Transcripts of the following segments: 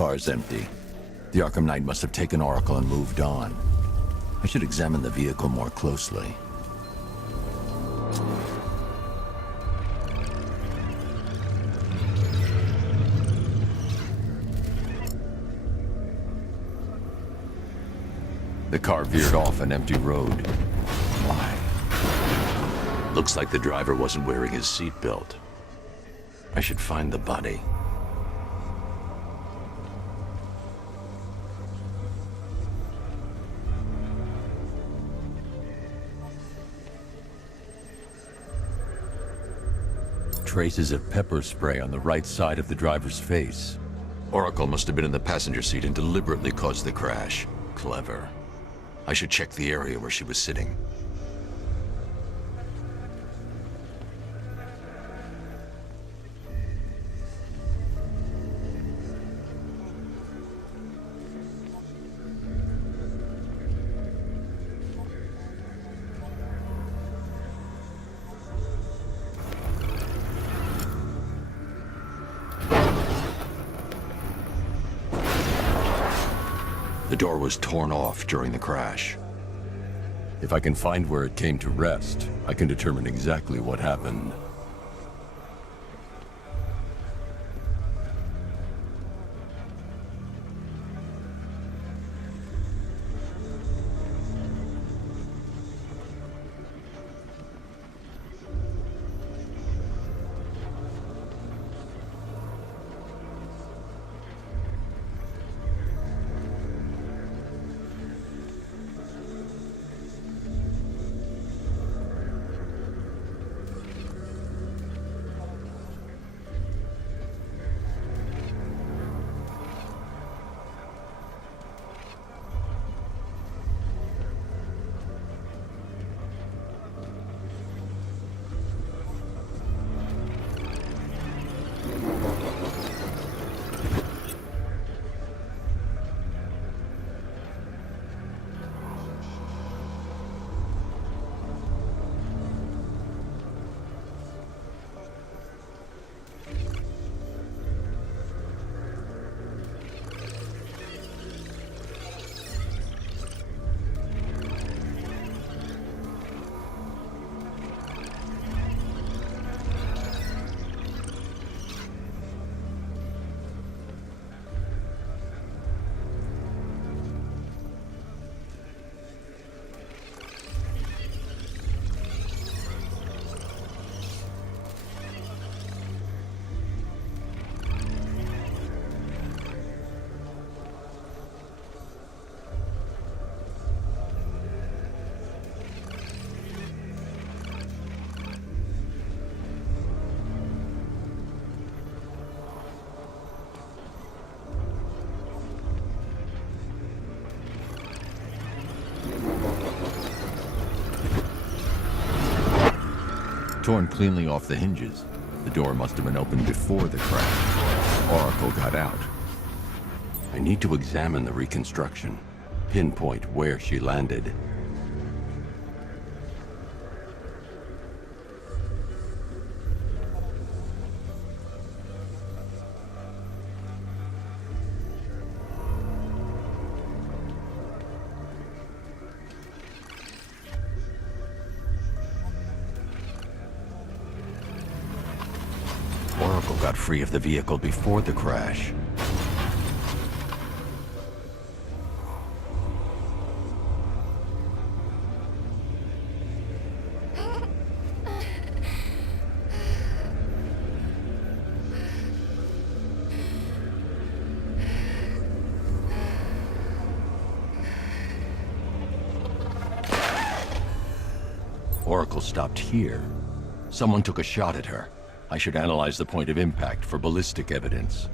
car's empty. The Arkham Knight must have taken Oracle and moved on. I should examine the vehicle more closely. The car veered off an empty road. Why? Looks like the driver wasn't wearing his seatbelt. I should find the body. Traces of pepper spray on the right side of the driver's face. Oracle must have been in the passenger seat and deliberately caused the crash. Clever. I should check the area where she was sitting. The door was torn off during the crash. If I can find where it came to rest, I can determine exactly what happened. Torn cleanly off the hinges. The door must have been opened before the crash. Oracle got out. I need to examine the reconstruction, pinpoint where she landed. Oracle got free of the vehicle before the crash. Oracle stopped here. Someone took a shot at her. I should analyze the point of impact for ballistic evidence.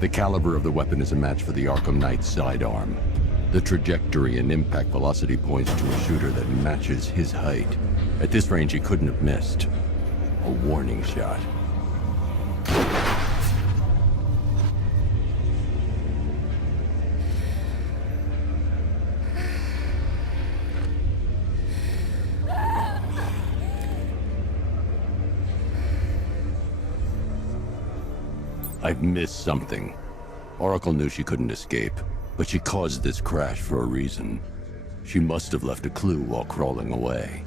The caliber of the weapon is a match for the Arkham Knight's sidearm. The trajectory and impact velocity points to a shooter that matches his height. At this range, he couldn't have missed. A warning shot. I've missed something. Oracle knew she couldn't escape, but she caused this crash for a reason. She must have left a clue while crawling away.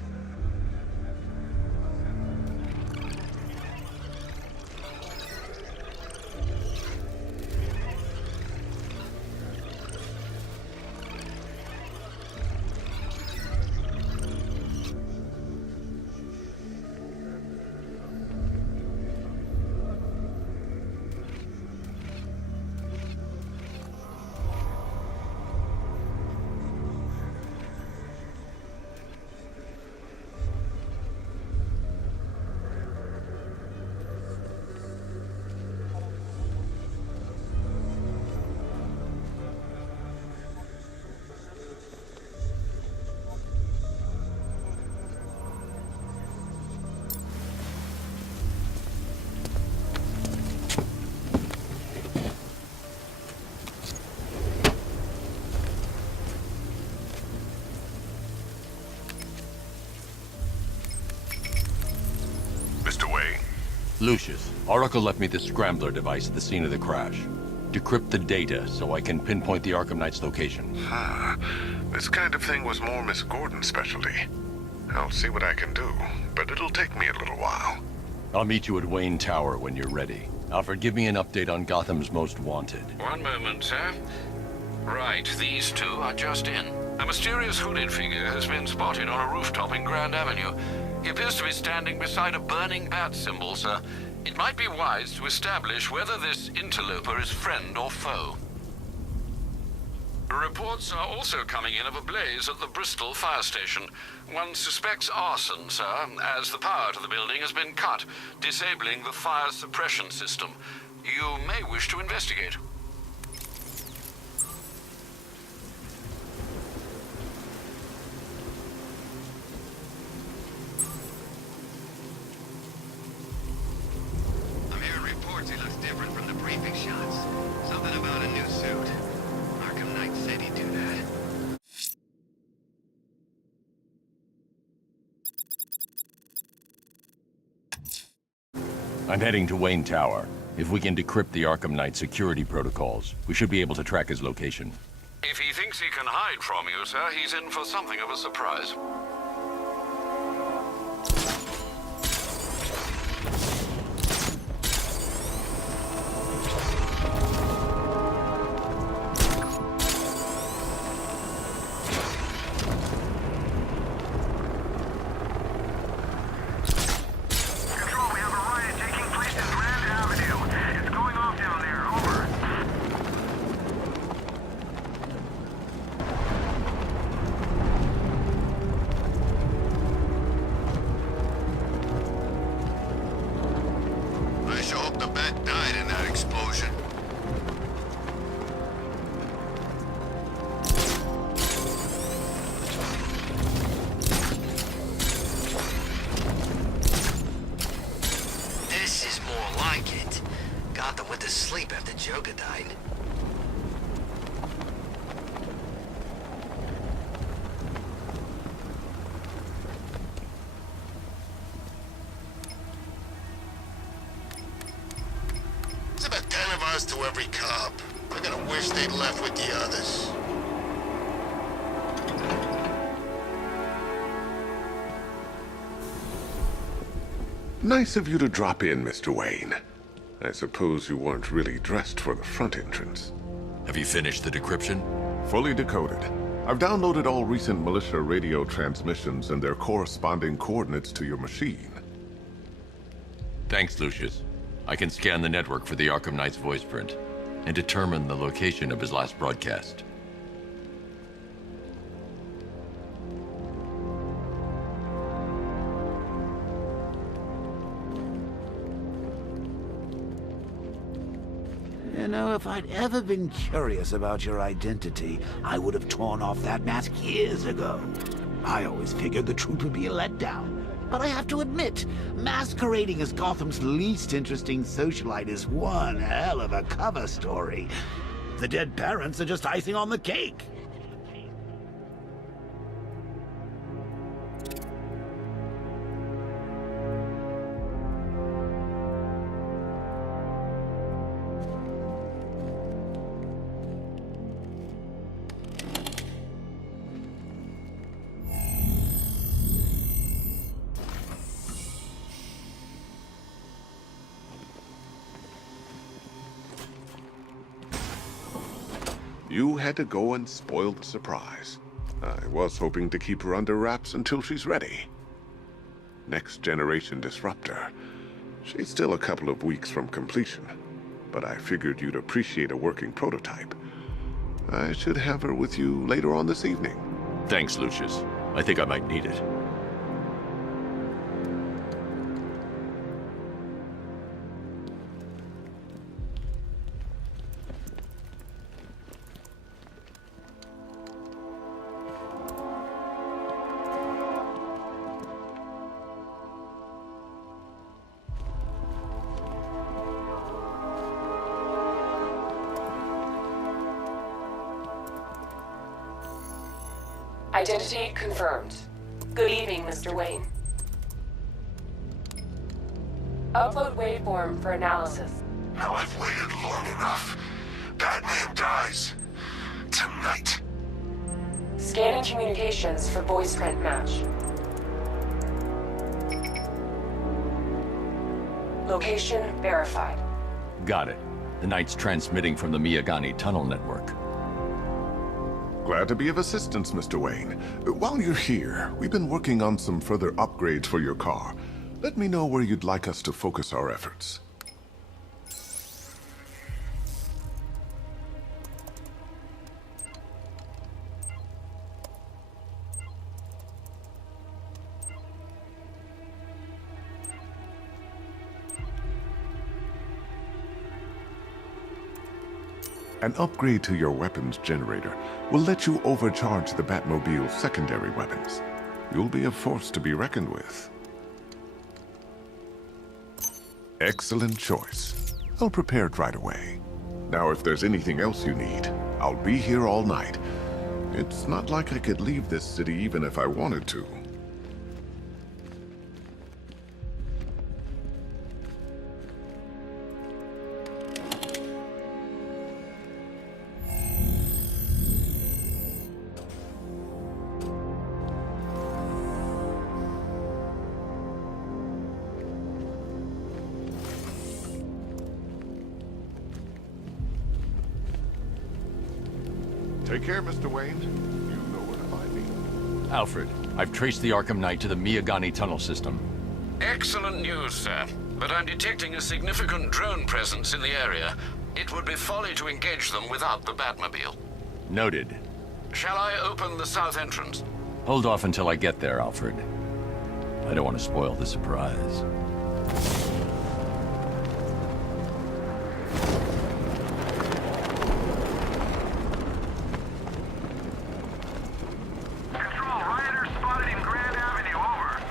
Lucius, Oracle left me the scrambler device at the scene of the crash. Decrypt the data so I can pinpoint the Arkham Knight's location. This kind of thing was more Miss Gordon's specialty. I'll see what I can do, but it'll take me a little while. I'll meet you at Wayne Tower when you're ready. Alfred, give me an update on Gotham's Most Wanted. One moment, sir. Right, these two are just in. A mysterious hooded figure has been spotted on a rooftop in Grand Avenue. He appears to be standing beside a burning bat symbol, sir. It might be wise to establish whether this interloper is friend or foe. Reports are also coming in of a blaze at the Bristol fire station. One suspects arson, sir, as the power to the building has been cut, disabling the fire suppression system. You may wish to investigate. I'm hearing reports he looks different from the briefing shots. Something about a new suit. Arkham Knight said he'd do that. I'm heading to Wayne Tower. If we can decrypt the Arkham Knight security protocols, we should be able to track his location. If he thinks he can hide from you, sir, he's in for something of a surprise. Control, we have a riot taking place in Grand Avenue. It's going off down there. Over. I sure hope the bat died in that explosion. This is more like it. Gotham went to sleep after Joker died. There's about 10 of us to every cop. They're gonna wish they'd left with the others. Nice of you to drop in, Mr. Wayne. I suppose you weren't really dressed for the front entrance. Have you finished the decryption? Fully decoded. I've downloaded all recent militia radio transmissions and their corresponding coordinates to your machine. Thanks, Lucius. I can scan the network for the Arkham Knight's voice print and determine the location of his last broadcast. You know, if I'd ever been curious about your identity, I would have torn off that mask years ago. I always figured the truth would be a letdown. But I have to admit, masquerading as Gotham's least interesting socialite is one hell of a cover story. The dead parents are just icing on the cake. You had to go and spoil the surprise. I was hoping to keep her under wraps until she's ready. Next generation disruptor. She's still a couple of weeks from completion, but I figured you'd appreciate a working prototype. I should have her with you later on this evening. Thanks, Lucius. I think I might need it. Identity confirmed. Good evening, Mr. Wayne. Upload waveform for analysis. Now I've waited long enough. Batman dies. Tonight. Scanning communications for voice print match. Location verified. Got it. The Knight's transmitting from the Miyagani tunnel network. Glad to be of assistance, Mr. Wayne. While you're here, we've been working on some further upgrades for your car. Let me know where you'd like us to focus our efforts. An upgrade to your weapons generator will let you overcharge the Batmobile's secondary weapons. You'll be a force to be reckoned with. Excellent choice. I'll prepare it right away. Now, if there's anything else you need, I'll be here all night. It's not like I could leave this city even if I wanted to. Take care, Mr. Wayne. You know where to find me. Alfred, I've traced the Arkham Knight to the Miyagani tunnel system. Excellent news, sir. But I'm detecting a significant drone presence in the area. It would be folly to engage them without the Batmobile. Noted. Shall I open the south entrance? Hold off until I get there, Alfred. I don't want to spoil the surprise. Control, rioters spotted in Grand Avenue, over.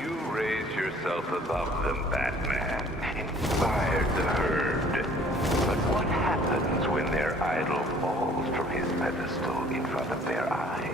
You raise yourself above them, Batman. Inspired the herd. But what happens when their idol falls from his pedestal in front of their eyes?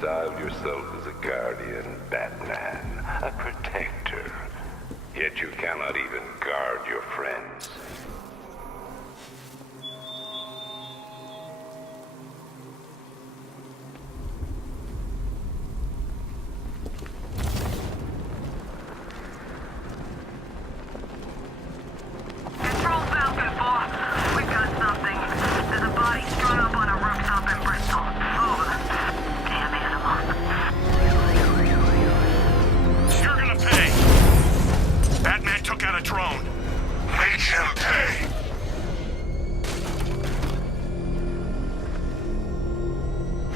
styled yourself as a guardian, Batman, a protector. Yet you cannot even guard your friends. Control Falcon 4. We've got something. There's a body strung up on a rooftop in Bristol. Over. Damn animal. You're gonna pay! Batman took out a drone. Make him pay!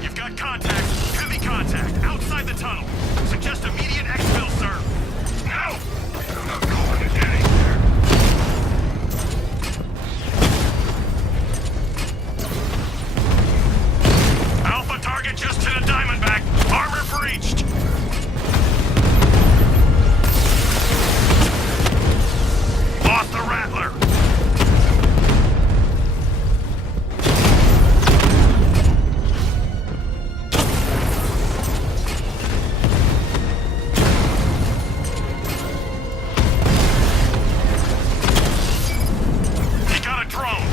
You've got contact, heavy contact, outside the tunnel. Suggest immediate exfil, sir. No! I'm not going anywhere. Alpha target just hit a Diamondback. Armor breached. Lost the Rattler. He got a drone.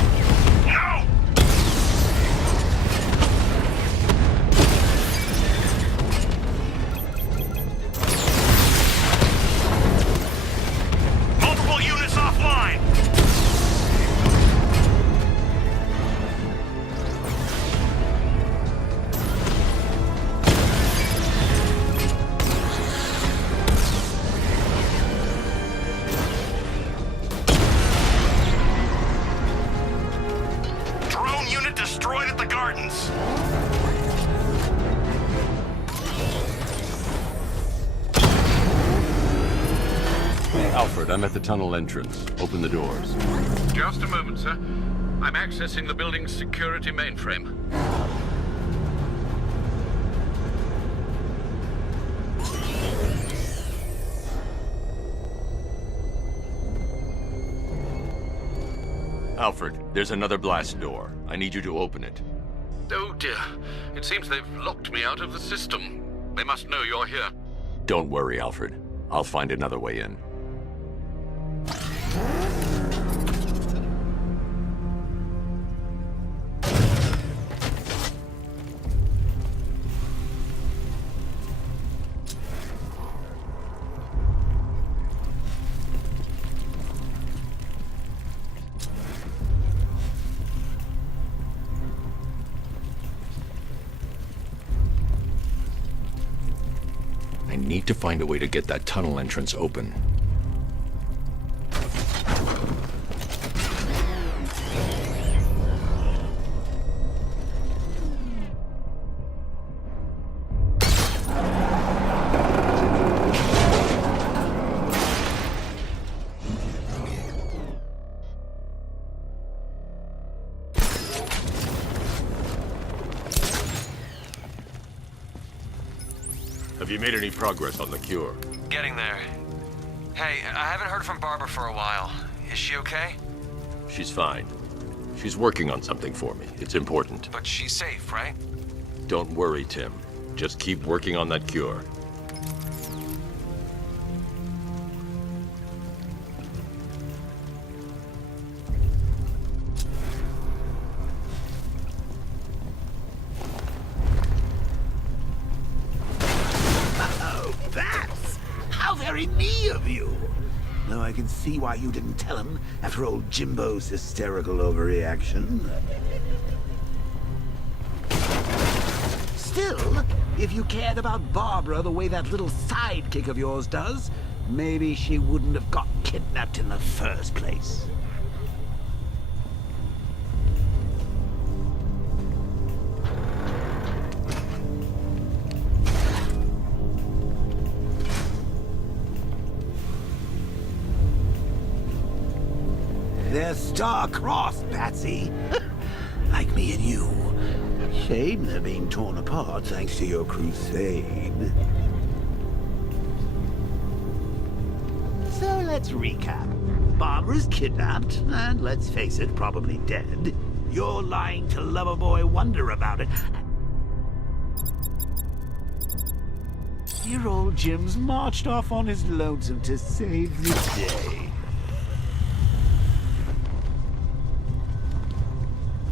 No! Multiple units offline. Drone unit destroyed at the gardens. Alfred, I'm at the tunnel entrance. Open the doors. Just a moment, sir. I'm accessing the building's security mainframe. Alfred, there's another blast door. I need you to open it. Oh dear. It seems they've locked me out of the system. They must know you're here. Don't worry, Alfred. I'll find another way in. I need to find a way to get that tunnel entrance open. Have you made any progress on the cure? Getting there. Hey, I haven't heard from Barbara for a while. Is she okay? She's fine. She's working on something for me. It's important. But she's safe, right? Don't worry, Tim. Just keep working on that cure. Oh, bats! How very me of you! Though I can see why you didn't tell him after old Jimbo's hysterical overreaction. Still, if you cared about Barbara the way that little sidekick of yours does, maybe she wouldn't have got kidnapped in the first place. They're star-crossed, Patsy. Like me and you. Shame they're being torn apart thanks to your crusade. So let's recap. Barbara's kidnapped, and let's face it, probably dead. You're lying to Loverboy Wonder about it. Dear old Jim's marched off on his lonesome to save the day.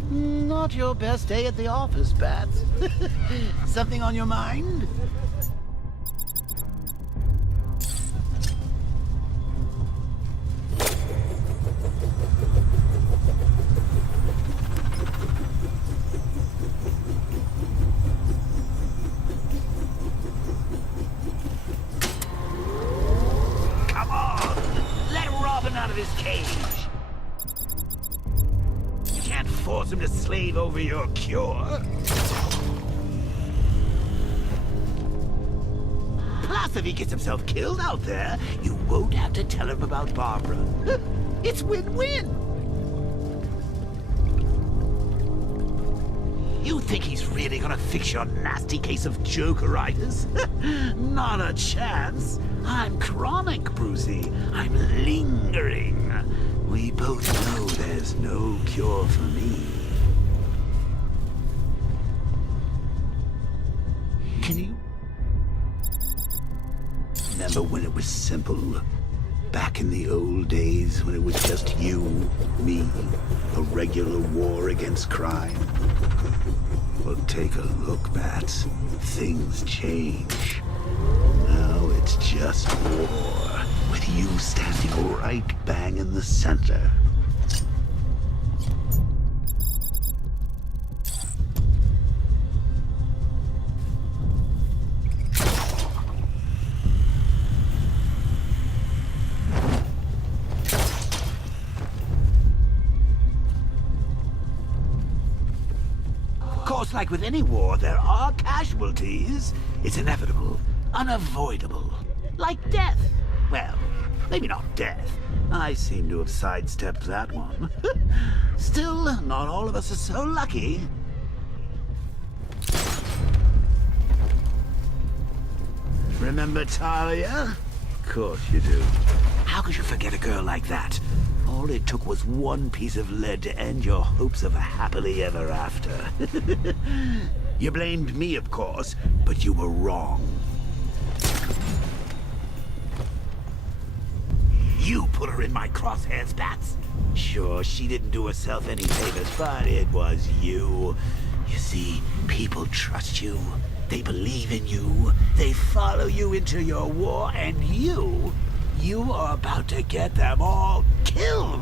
Not your best day at the office, Bats. Something on your mind? Come on! Let Robin out of his cage! You can't force him to slave over your cure. Plus, if he gets himself killed out there, you won't have to tell him about Barbara. It's win-win! You think he's really gonna fix your nasty case of Jokeritis? Not a chance. I'm chronic, Brucey. I'm lingering. We both know there's no cure for me. Can you... Remember when it was simple? Back in the old days when it was just you, me, a regular war against crime? Well, take a look, Bats. Things change. Now it's just war, with you standing right bang in the center. Of course, like with any war, there are casualties. It's inevitable, unavoidable. Like death. Well, maybe not death. I seem to have sidestepped that one. Still, not all of us are so lucky. Remember Talia? Of course you do. How could you forget a girl like that? All it took was one piece of lead to end your hopes of a happily ever after. You blamed me, of course, but you were wrong. You put her in my crosshairs, Bats. Sure, she didn't do herself any favors, but it was you. You see, people trust you. They believe in you. They follow you into your war, and you are about to get them all killed.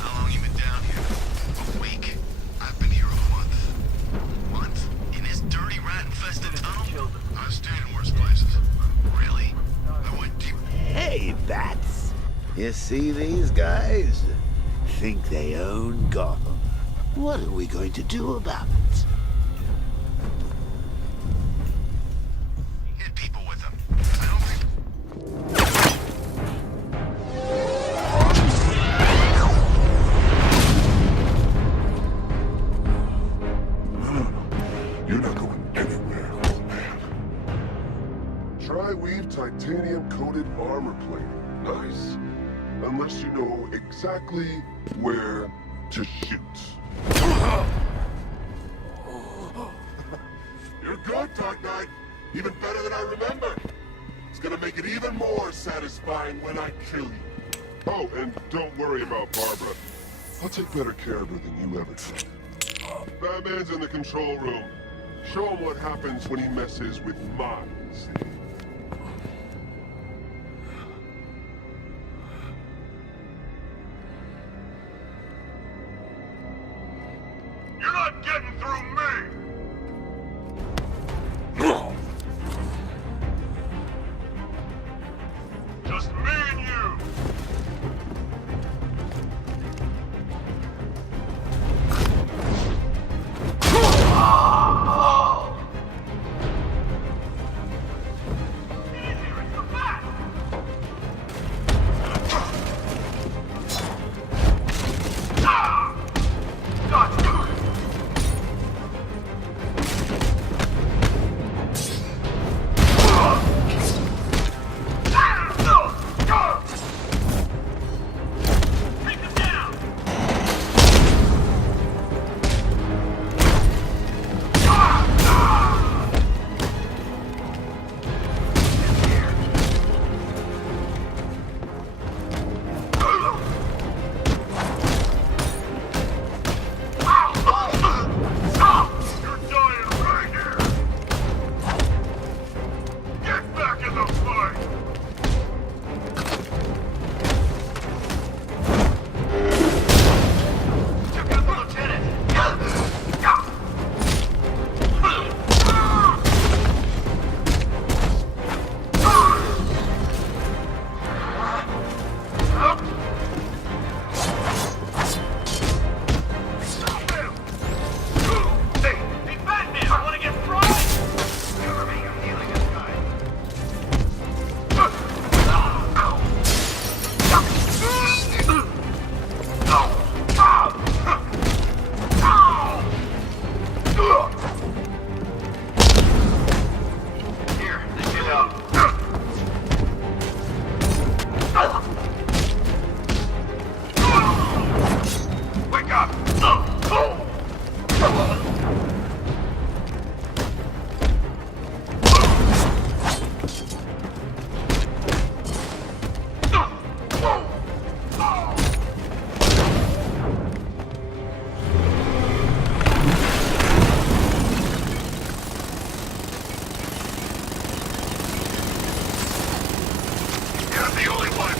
How long you been down here? A week? I've been here a month. Month? In this dirty, rat-infested tunnel? I've stayed in worse places. Really? I went deep. Hey, Bats. You see these guys? Think they own Gotham. What are we going to do about it? Hit people with them. I don't think... No. You're not going anywhere, old man. Tri-weave titanium-coated armor plating. Nice. Unless you know exactly where to shoot. You're good, Dark Knight. Even better than I remember. It's gonna make it even more satisfying when I kill you. Oh, and don't worry about Barbara. I'll take better care of her than you ever did. Batman's in the control room. Show him what happens when he messes with minds. You're not getting through me! Just me and you!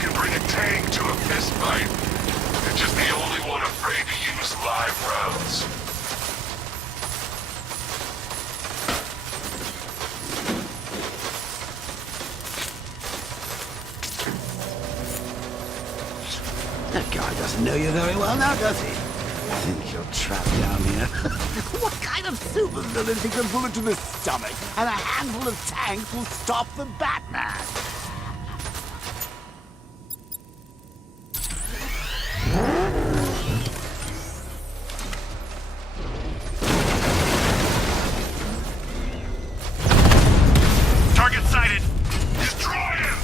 can bring a tank to a fistfight. They're just the only one afraid to use live rounds. That guy doesn't know you very well now, does he? Think you're trapped down here? What kind of supervillain thinks a bullet to the stomach and a handful of tanks will stop the Batman? Target sighted. Destroy him!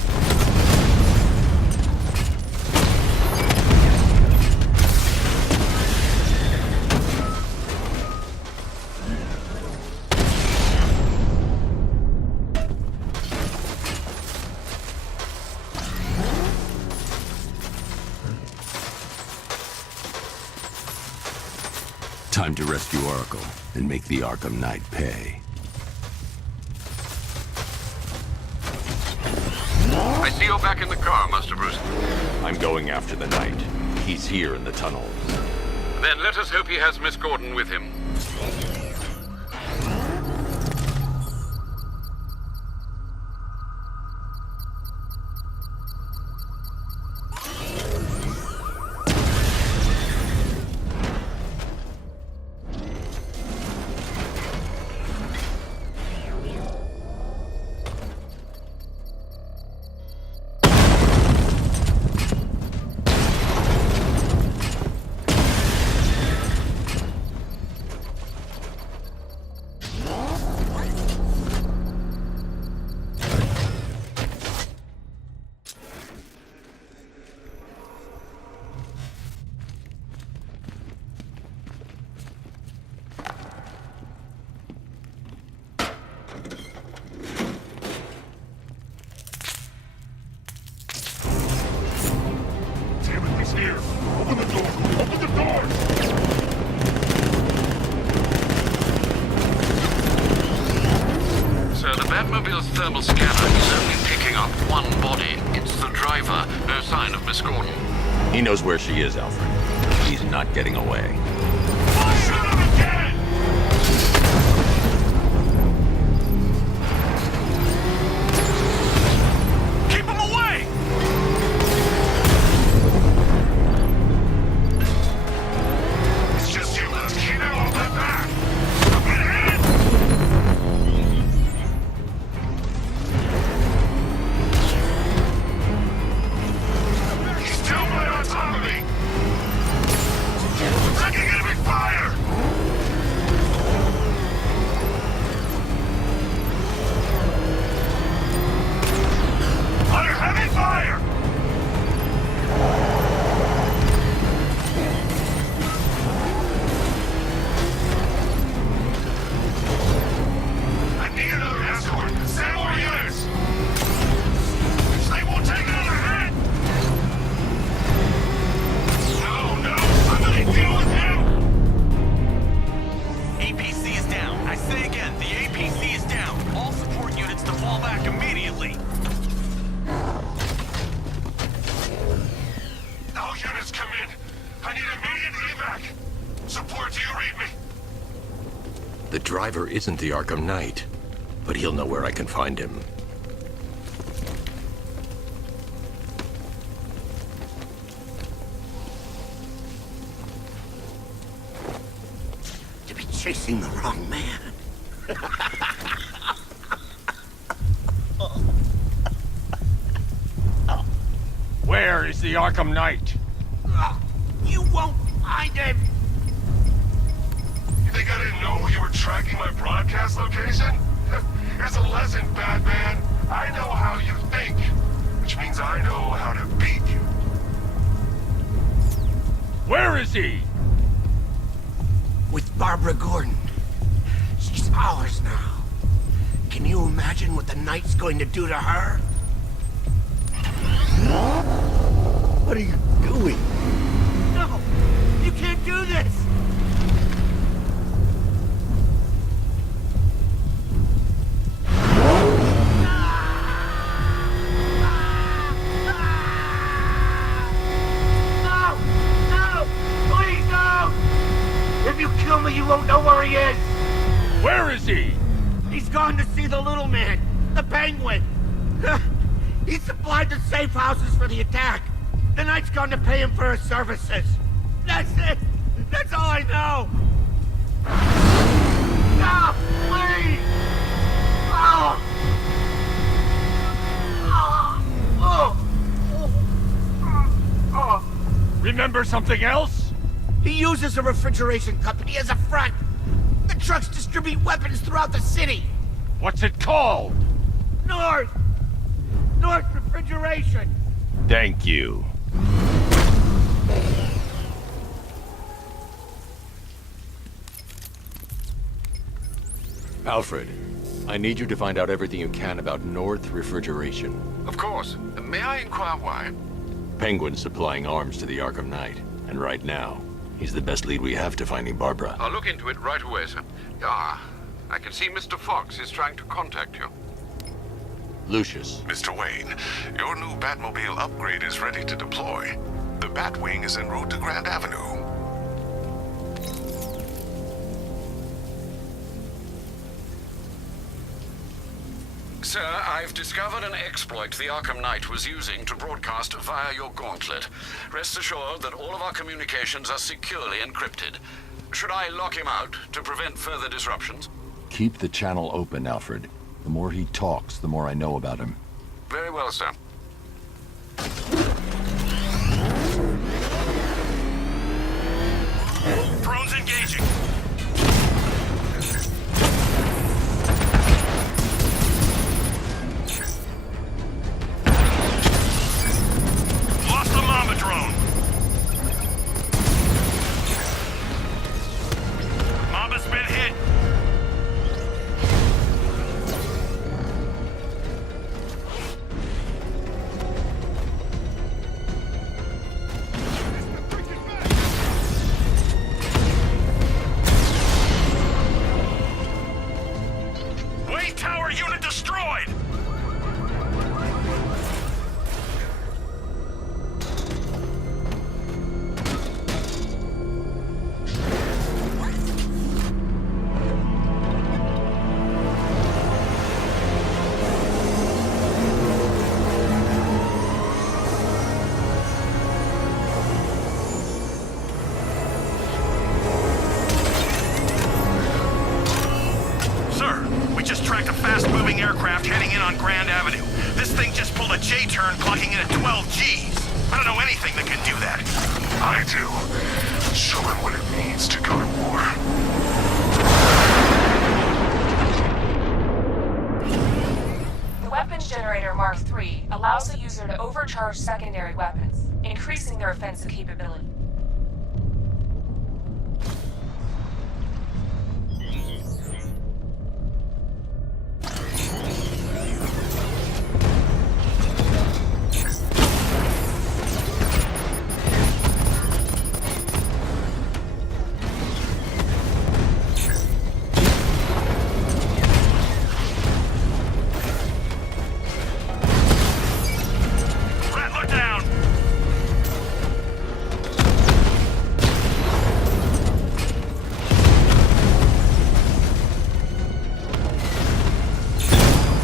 Time to rescue Oracle and make the Arkham Knight pay. I see you're back in the car, Master Bruce. I'm going after the Knight. He's here in the tunnels. Then let us hope he has Miss Gordon with him. Here! Open the door! Open the doors! So the Batmobile's thermal scanner is only picking up one body. It's the driver. No sign of Miss Gordon. He knows where she is, Alfred. He's not getting away. Shoot him again! Keep him away! It's just you, let's keep him off my back! I'm gonna hit! He's still right on top of me! Taking enemy fire! Under heavy fire! I need another escort! Send more units! They won't take another hit! No! Somebody deal with him! APC is down. I say again, the APC is down. All support units to fall back immediately. All units come in! I need immediate evac! Support, do you read me? The driver isn't the Arkham Knight, but he'll know where I can find him. To be chasing the wrong man. Where is the Arkham Knight? You won't find him! You think I didn't know you were tracking my broadcast location? Here's a lesson, Batman. I know how you think, which means I know how to beat you. Where is he? With Barbara Gordon. She's ours now. Can you imagine what the Knight's going to do to her? What are you doing? No! You can't do this! see the little man, the Penguin. He supplied the safe houses for the attack. The Knight's going to pay him for his services. That's it. That's all I know. Stop, please. Oh. Remember something else? He uses a refrigeration company as a front. The trucks distribute weapons throughout the city. What's it called? North Refrigeration. Thank you. Alfred, I need you to find out everything you can about North Refrigeration. Of course. May I inquire why? Penguin's supplying arms to the Arkham Knight, and right now, he's the best lead we have to finding Barbara. I'll look into it right away, sir. Ah, I can see Mr. Fox is trying to contact you. Lucius. Mr. Wayne, your new Batmobile upgrade is ready to deploy. The Batwing is en route to Grand Avenue. Sir, I've discovered an exploit the Arkham Knight was using to broadcast via your gauntlet. Rest assured that all of our communications are securely encrypted. Should I lock him out to prevent further disruptions? Keep the channel open, Alfred. The more he talks, the more I know about him. Very well, sir. Drones engaging. Lost the Mama drone. Mama's been hit. Wayne Tower unit destroyed. Sir, we just tracked a fast-moving aircraft heading in on Grand Avenue. This thing just pulled a J-turn, clocking in at 12 Gs. I don't know anything that can do that. I do. Show him what it means to go to war. The weapons generator Mark III allows the user to overcharge secondary weapons, increasing their offensive capability. Rattler down.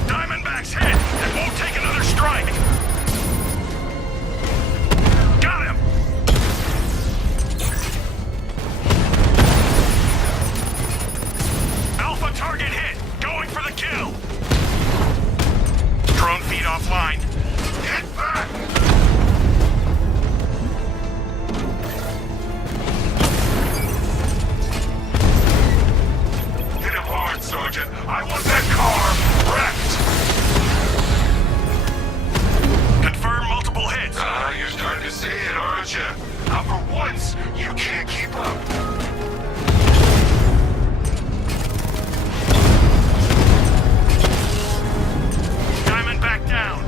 Diamondback's hit and won't take another strike. Got him. Alpha target hit. Going for the kill. Drone feed offline. Hit back. Hit him hard, Sergeant. I want that car wrecked. Confirm multiple hits. You're starting to see it, aren't you? Now for once, you can't keep up. Diamondback down.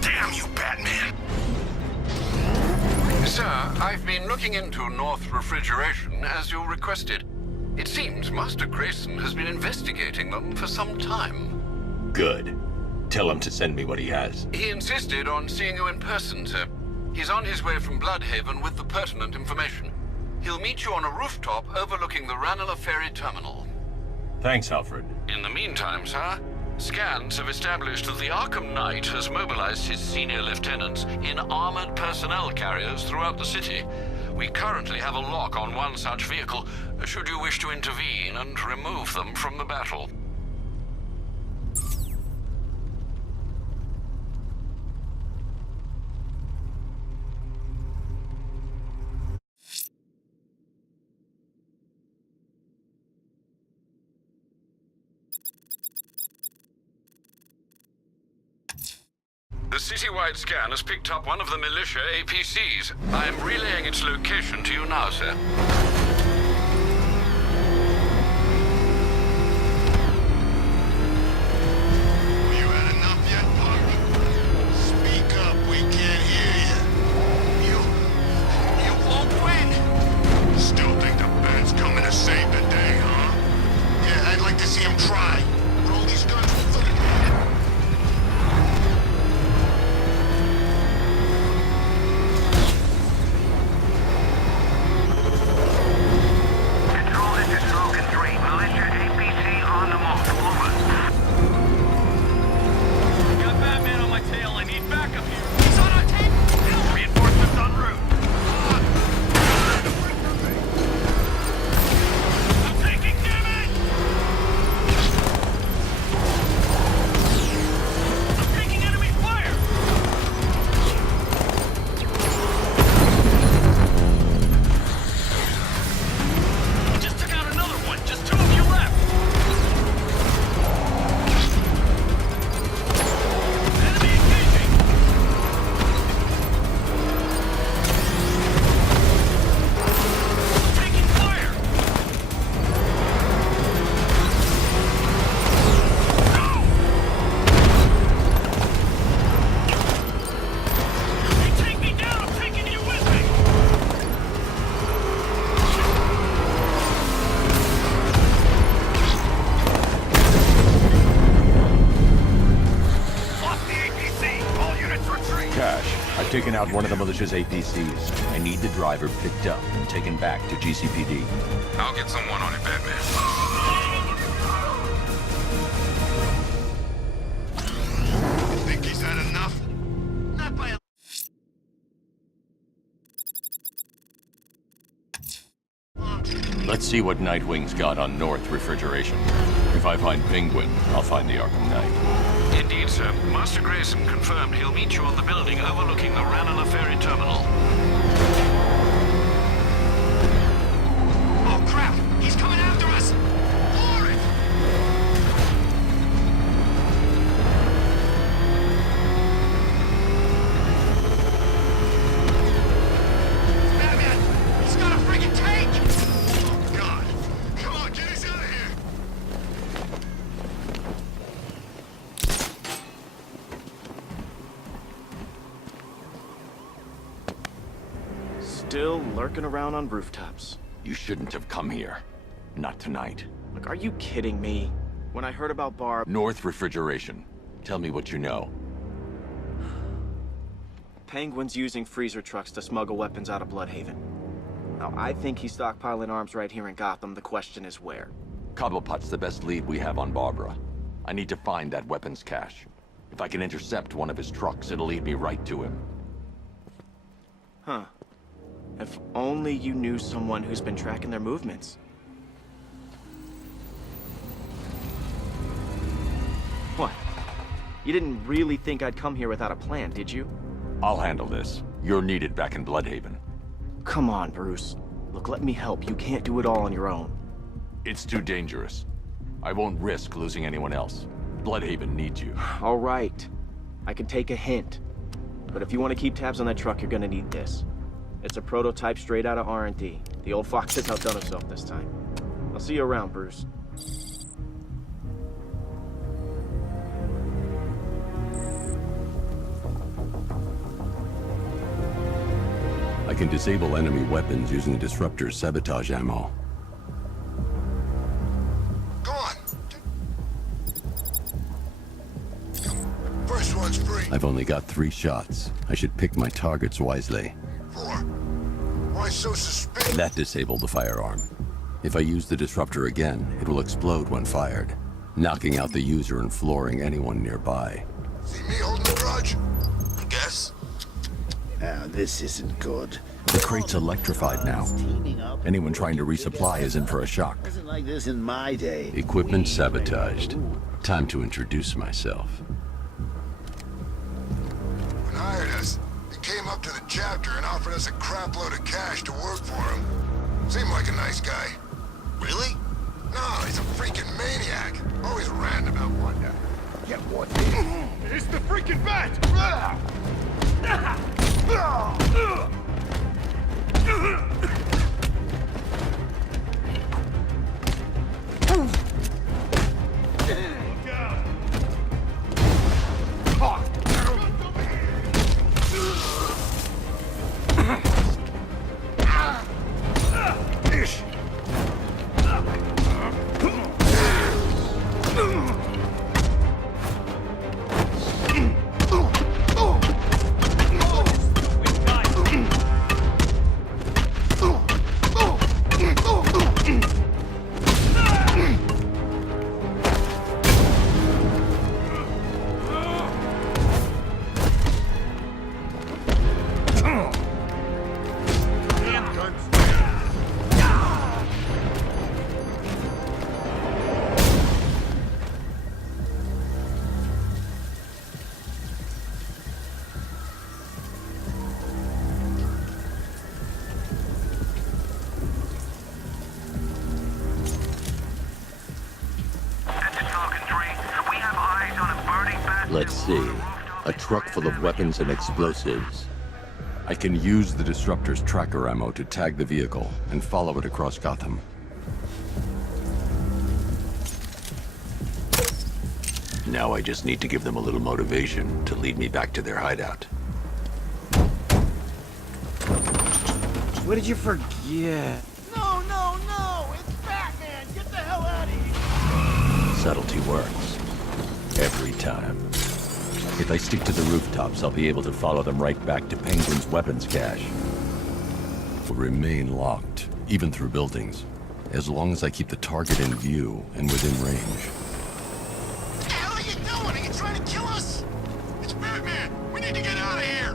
Damn you, Batman. Sir, I've been looking into North Refrigeration as you requested. It seems Master Grayson has been investigating them for some time. Good. Tell him to send me what he has. He insisted on seeing you in person, sir. He's on his way from Bloodhaven with the pertinent information. He'll meet you on a rooftop overlooking the Ranelagh Ferry Terminal. Thanks, Alfred. In the meantime, sir, scans have established that the Arkham Knight has mobilized his senior lieutenants in armored personnel carriers throughout the city. We currently have a lock on one such vehicle, should you wish to intervene and remove them from the battle. The citywide scan has picked up one of the militia APCs. I am relaying its location to you now, sir. You had enough yet, punk? Speak up, we can't hear you. You won't win! Still think the band's coming to save the day, huh? Yeah, I'd like to see him try. Roll these guns for the Control, this is Falcon 3. Militia APC on the move. Over. Got Batman on my tail. I need backup here. He's on our tail! Reinforcements en route. I'm taking damage! I'm taking enemy fire! We just took out another one. Just 2 of you left. Enemy engaging! I'm taking fire! No! You take me down, I'm taking you with me! Lost the APC! All units retreat! Cash, I've taken out one of the militia's APCs. I need the driver picked up and taken back to GCPD. I'll get someone on it, Batman. Think he's had enough? Not by a... Let's see what Nightwing's got on North Refrigeration. If I find Penguin, I'll find the Arkham Knight. Indeed, sir. Master Grayson confirmed he'll meet you on the building overlooking the Ranelagh Ferry Terminal. Oh, crap! He's coming after us! Warren! Batman! He's got a friggin' tank! Oh, God. Come on, get us out of here! Still lurking around on rooftops. You shouldn't have come here. Not tonight. Look, are you kidding me? When I heard about Barb... North Refrigeration. Tell me what you know. Penguin's using freezer trucks to smuggle weapons out of Bloodhaven. Now, I think he's stockpiling arms right here in Gotham. The question is where. Cobblepot's the best lead we have on Barbara. I need to find that weapons cache. If I can intercept one of his trucks, it'll lead me right to him. Huh. If only you knew someone who's been tracking their movements. What? You didn't really think I'd come here without a plan, did you? I'll handle this. You're needed back in Bloodhaven. Come on, Bruce. Look, let me help. You can't do it all on your own. It's too dangerous. I won't risk losing anyone else. Bloodhaven needs you. All right. I can take a hint. But if you want to keep tabs on that truck, you're gonna need this. It's a prototype straight out of R&D. The old fox has outdone himself this time. I'll see you around, Bruce. I can disable enemy weapons using Disruptor's sabotage ammo. I've only got 3 shots. I should pick my targets wisely. 4. Why so suspicious? That disabled the firearm. If I use the disruptor again, it will explode when fired, knocking out the user and flooring anyone nearby. See me holding a grudge? I guess. Now, this isn't good. The crate's electrified now. Anyone trying to resupply is in for a shock. Wasn't like this in my day. Equipment sabotaged. Time to introduce myself. When hired us, he came up to the chapter and offered us a crap load of cash to work for him. Seemed like a nice guy. Really? No, he's a freaking maniac. Always ranting about what. Get what? It's the freaking bat! Let's see. A truck full of weapons and explosives. I can use the disruptor's tracker ammo to tag the vehicle and follow it across Gotham. Now I just need to give them a little motivation to lead me back to their hideout. What did you forget? No! It's Batman! Get the hell out of here! Subtlety works. Every time. If I stick to the rooftops, I'll be able to follow them right back to Penguin's weapons cache. Will remain locked, even through buildings, as long as I keep the target in view and within range. What the hell are you doing? Are you trying to kill us? It's Batman! We need to get out of here!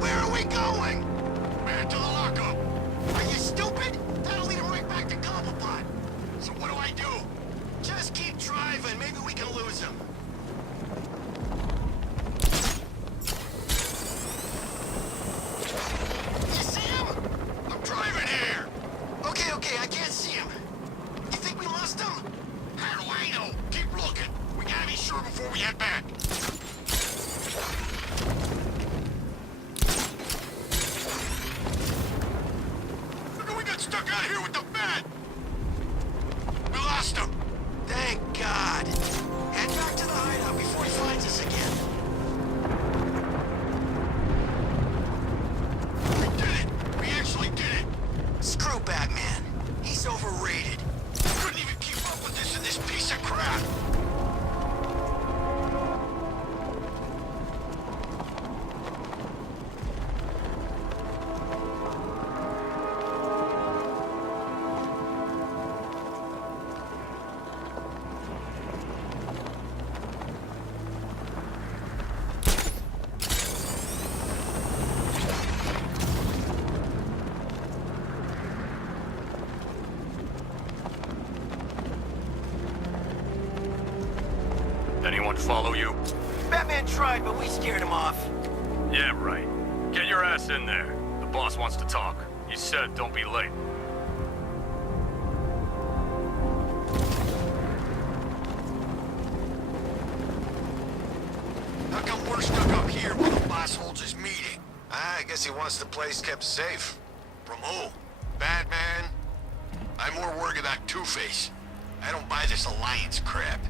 Where are we going? Man, to the lockup! Are you stupid? That'll lead him right back to Cobblepot. So what do I do? Just keep driving. Maybe we can lose him. You see him? I'm driving here. Okay, I can't see him. You think we lost him? How do I know? Keep looking. We gotta be sure before we head back. Look, we got stuck out here with the bat. We lost him. Thank God. Head back to the hideout before he finds us again. We did it. We actually did it. Screw Batman. He's overrated. Couldn't even keep up with this in this piece of crap. Anyone follow you? Batman tried, but we scared him off. Yeah, right. Get your ass in there. The boss wants to talk. He said don't be late. How come we're stuck up here while the boss holds his meeting? I guess he wants the place kept safe. From who? Batman? I'm more worried about Two-Face. I don't buy this alliance crap.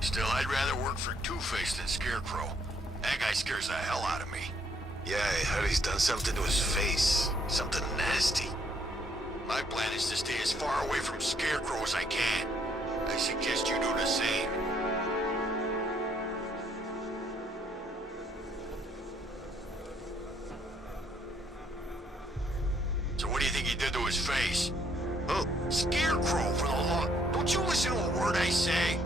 Still, I'd rather work for Two-Face than Scarecrow. That guy scares the hell out of me. Yeah, I heard he's done something to his face. Something nasty. My plan is to stay as far away from Scarecrow as I can. I suggest you do the same. his face. Oh, scarecrow for the law. Don't you listen to a word I say?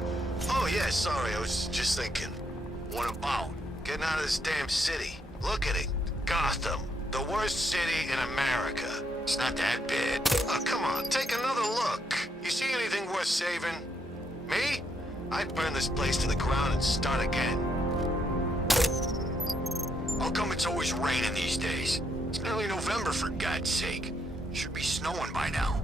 Oh, yeah, sorry. I was just thinking. What about? Getting out of this damn city. Look at it. Gotham. The worst city in America. It's not that bad. Oh, come on. Take another look. You see anything worth saving? Me? I'd burn this place to the ground and start again. How come it's always raining these days? It's early November, for God's sake. Should be snowing by now.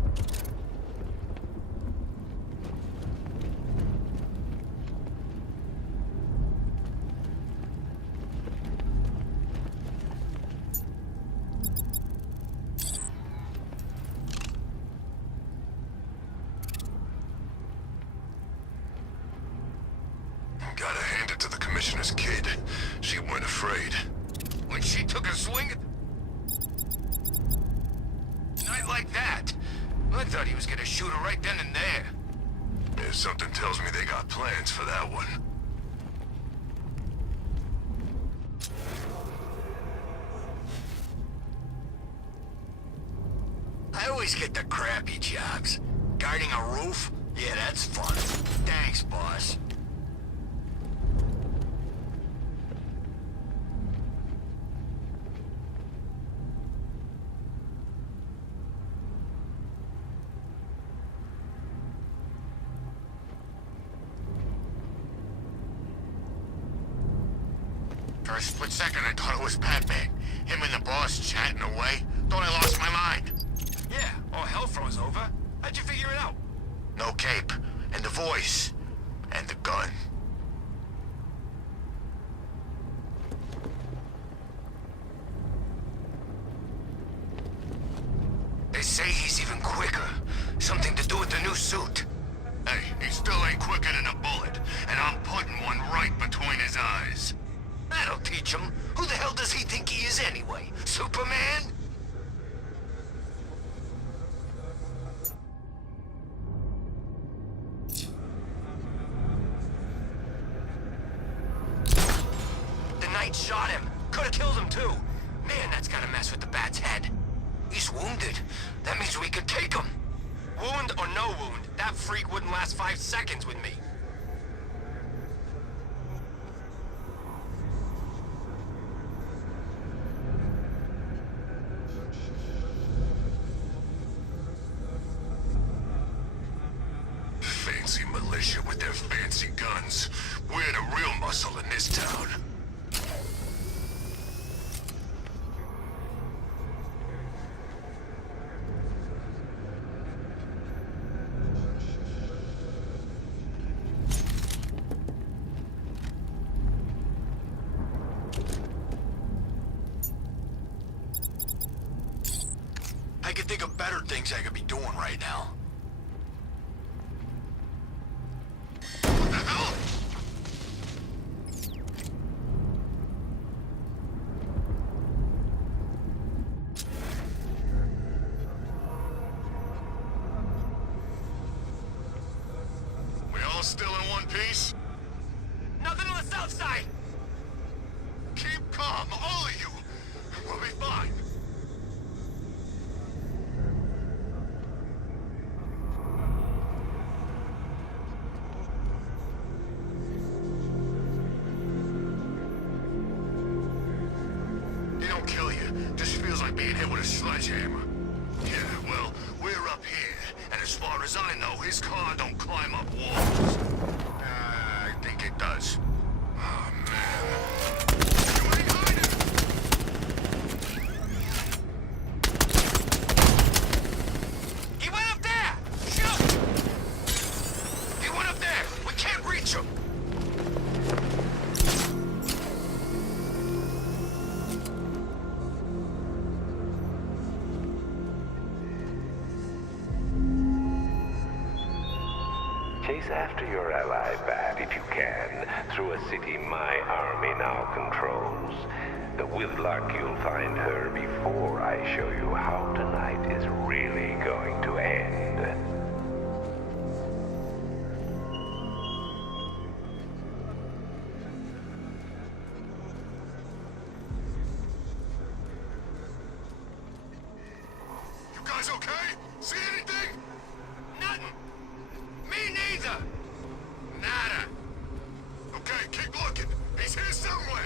Gotta hand it to the commissioner's kid. She weren't afraid. When she took a swing at... Night like that. I thought he was gonna shoot her right then and there. Yeah, something tells me they got plans for that one. I always get the crappy jobs. Guarding a roof? Yeah, that's fun. Thanks, boss. For a split second, I thought it was Batman. Him and the boss chatting away. Thought I lost my mind. Yeah, all hell froze over. How'd you figure it out? No cape. And the voice. And the gun. They say he's even quicker. Something to do with the new suit. Hey, he still ain't quicker than a bullet, and I'm putting one right between his eyes. That'll teach him. Who the hell does he think he is anyway? Superman? The Knight shot him. Could have killed him too. Man, that's gotta mess with the Bat's head. He's wounded. That means we could take him. Wound or no wound, that freak wouldn't last 5 seconds with me. Fancy militia with their fancy guns. We're the real muscle in this town. I could think of better things I could be doing right now. What the hell? We all still in one piece? Nothing on the south side! Keep calm, all of you. We'll be fine. It don't kill you. Just feels like being hit with a sledgehammer. Yeah, well, we're up here, and as far as I know, his car don't climb up walls. I think it does. Oh, man. You ain't hiding! He went up there! Shoot! He went up there! We can't reach him! Chase after your ally, Bat, if you can, through a city my army now controls. But with luck, you'll find her before I show you how tonight is really going to end. You You guys okay? See anything? Nothing. Me neither. Nada. Okay, keep looking. He's here somewhere.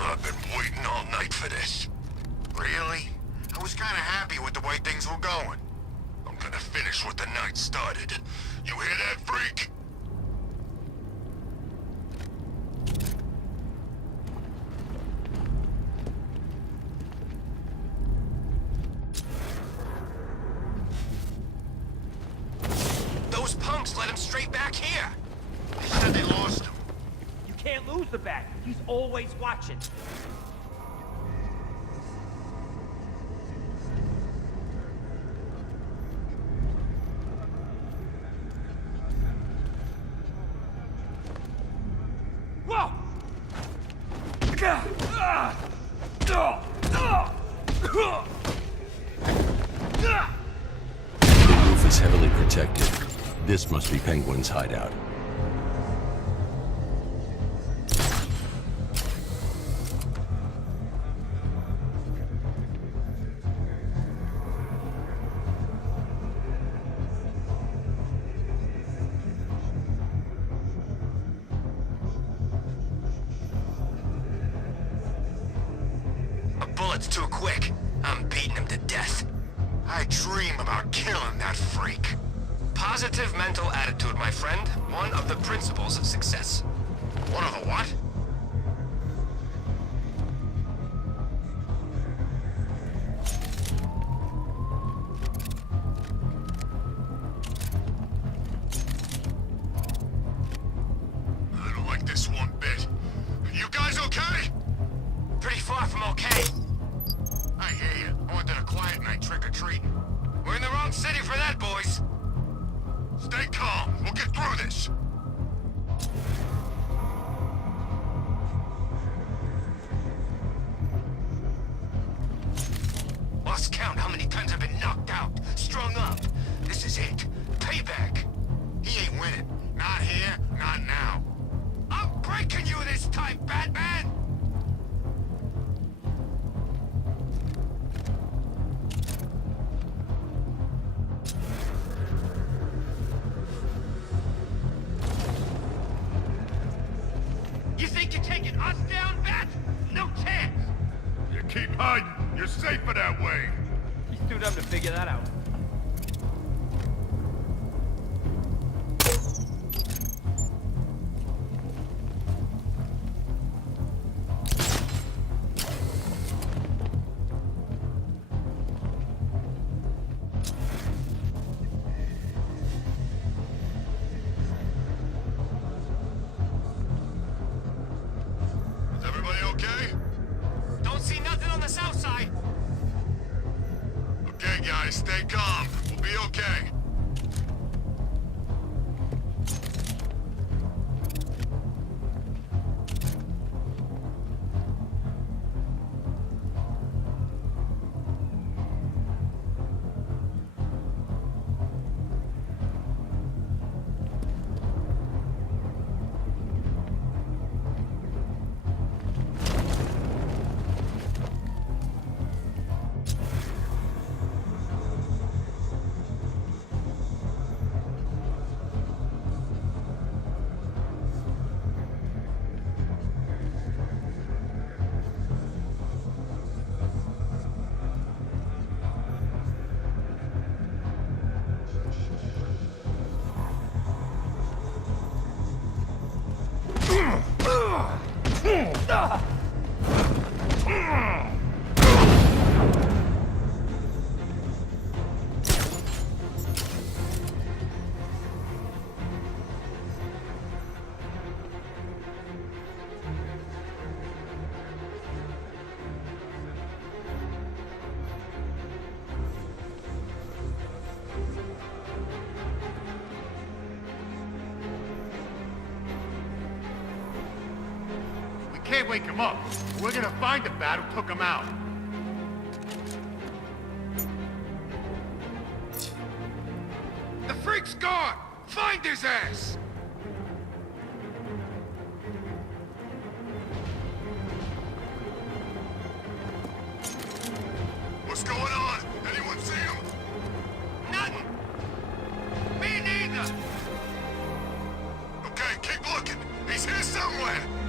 I've been waiting all night for this. Really? I was kinda happy with the way things were going. I'm gonna finish what the night started. You hear that, freak? Those punks led him straight back here. They said they lost him. You can't lose the bat. He's always watching. Whoa! The roof is heavily protected. This must be Penguin's hideout. A bullet's too quick. I'm beating him to death. I dream about killing that freak. Positive mental attitude, my friend. One of the principles of success. One of the what? I don't like this one bit. You guys okay? Pretty far from okay. I hear you. I wanted a quiet night trick-or-treating. We're in the wrong city for that, boys. Stay calm. We'll get through this. Lost count how many times I've been knocked out, strung up. This is it. Payback. He ain't winning. Not here, not now. I'm breaking you this time, Batman! You think you're taking us down, Bat? No chance! You keep hiding. You're safer that way. He's too dumb to figure that out. Is everybody okay? Don't see nothing on the south side. Okay, guys, stay calm. We'll be okay. Can't wake him up. We're gonna find the bat who took him out. Freak's gone! Find his ass! What's going on? Anyone see him? Nothing. Me neither. Okay, keep looking. He's here somewhere.